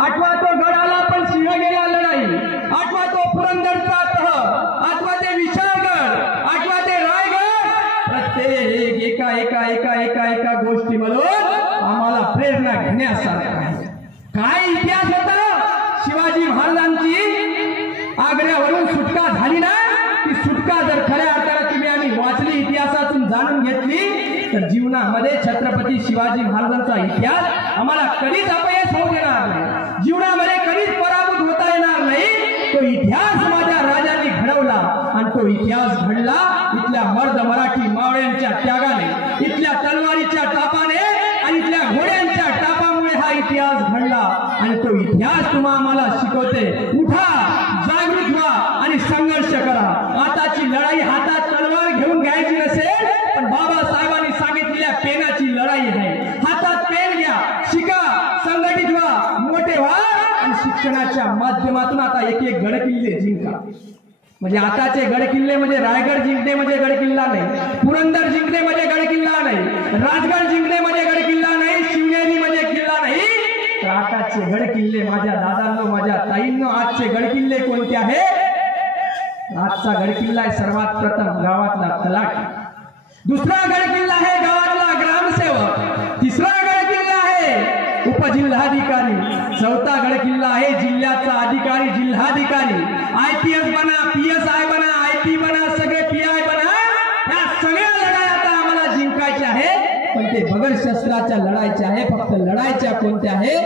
आठवा तो गड आला पण सिंह गेला लढाई, आठवा तो पुरंदरचा तह, आठवा ते विशाळगड, आठवा ते रायगड. प्रत्येक एका एका एका एका एका गोष्टीमधून आम्हाला प्रेरणा घेण्यासारखं आहे. काय इतिहास होता शिवाजी महाराजांची. आग्र्यावरून सुटका झाली ना, ती सुटका जर खऱ्या अर्थाने तुम्ही आम्ही वाचली, इतिहासातून जाणून घेतली, तर जीवनामध्ये छत्रपती शिवाजी महाराजांचा इतिहास आम्हाला कधीच अपयश होऊ देणार नाही, जीवनामध्ये कधीच पराभूत होता येणार नाही. तो इतिहास माझ्या राजांनी घडवला आणि तो इतिहास घडला इथल्या मर्द मराठी मावळ्यांच्या त्यागाने, इथल्या तलवारीच्या टापाने आणि इथल्या घोड्यांच्या टापामुळे हा इतिहास घडला. आणि तो इतिहास तुम्हा आम्हाला शिकवते, उठा, जागृत व्हा आणि संघर्ष करा. आताची लढाई हातात तलवार घेऊन घ्यायची नसेल, पण बाबासाहेबांनी सांगितलेल्या पेनाची लढाई आहे. हातात पेन घ्या, शिका, संघटित व्हा, मोठे व्हा आणि शिक्षणाच्या माध्यमातून आता एक एक गडकिल्ले जिंका. म्हणजे आताचे गडकिल्ले म्हणजे रायगड जिंकणे म्हणजे गडकिल्ला नाही, पुरंदर जिंकणे म्हणजे गडकिल्ला नाही, राजगड जिंकणे म्हणजे गडकिल्ला नाही, शिवनेरी म्हणजे किल्ला नाही. तर आताचे गडकिल्ले माझ्या दादांनो, माझ्या ताईंनो, आजचे गडकिल्ले कोणते आहेत? आजचा गडकिल्ला आहे सर्वात प्रथम गावातला तलाठी, दुसरा गडकिल्ला आहे गावातला ग्रामसेवक, तिसरा गडकिल्ला आहे उपजिल्हाधिकारी, चौथा गडकिल्ला आहे जिल्ह्याचा अधिकारी, जिल्हाधिकारी. IPS बना, PSI बना, IP बना, सगळे PI बना. या सगळ्या लढाई आता आम्हाला जिंकायच्या आहे, पण ते बगैर शस्त्राच्या लढायच्या आहे. फक्त लढायच्या कोणत्या आहे?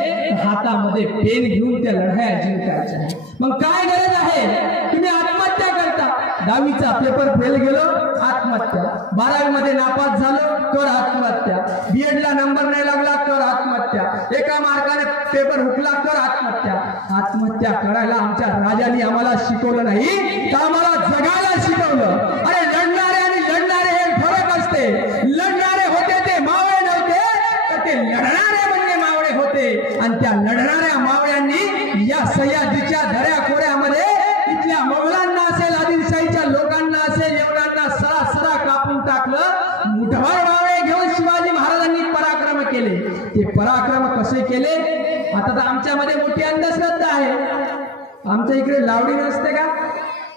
हातामध्ये पेन घेऊन त्या लढाया जिंकायच्या आहे. मग काय गरज आहे? तुम्ही आत्महत्या करता. 10वीचा पेपर फेल गेलो, आत्महत्या. 12वी मध्ये नापास झालो, कर आत्महत्या. BEd ला नंबर नाही लागला, कर आत्महत्या. एका मार्काने पेपर हुकला, कर आत्महत्या. आत्महत्या करायला आमच्या राजांनी आम्हाला शिकवलं नाही, तर आम्हाला जगायला शिकवलं. अरे लढणारे आणि लढणारे हे फरक असते. लढणारे होते ते मावळे नव्हते, तर ते लढणारे म्हणजे मावळे होते. आणि त्या लढणाऱ्या मावळ्यांनी या सह्याद्रीच्या दऱ्या खोऱ्यामध्ये इथल्या मोगलांना असेल, आदिलशाहीच्या लोकांना असेल, एवढ्यांना सरासरा कापून टाकलं. मुठभर मावळे घेऊन शिवाजी महाराजांनी पराक्रम केले. ते पराक्रम कसे केले? आता तर आमच्यामध्ये मोठी अंधश्रद्धा आहे. आमच्या इकडे लावडी नसते का?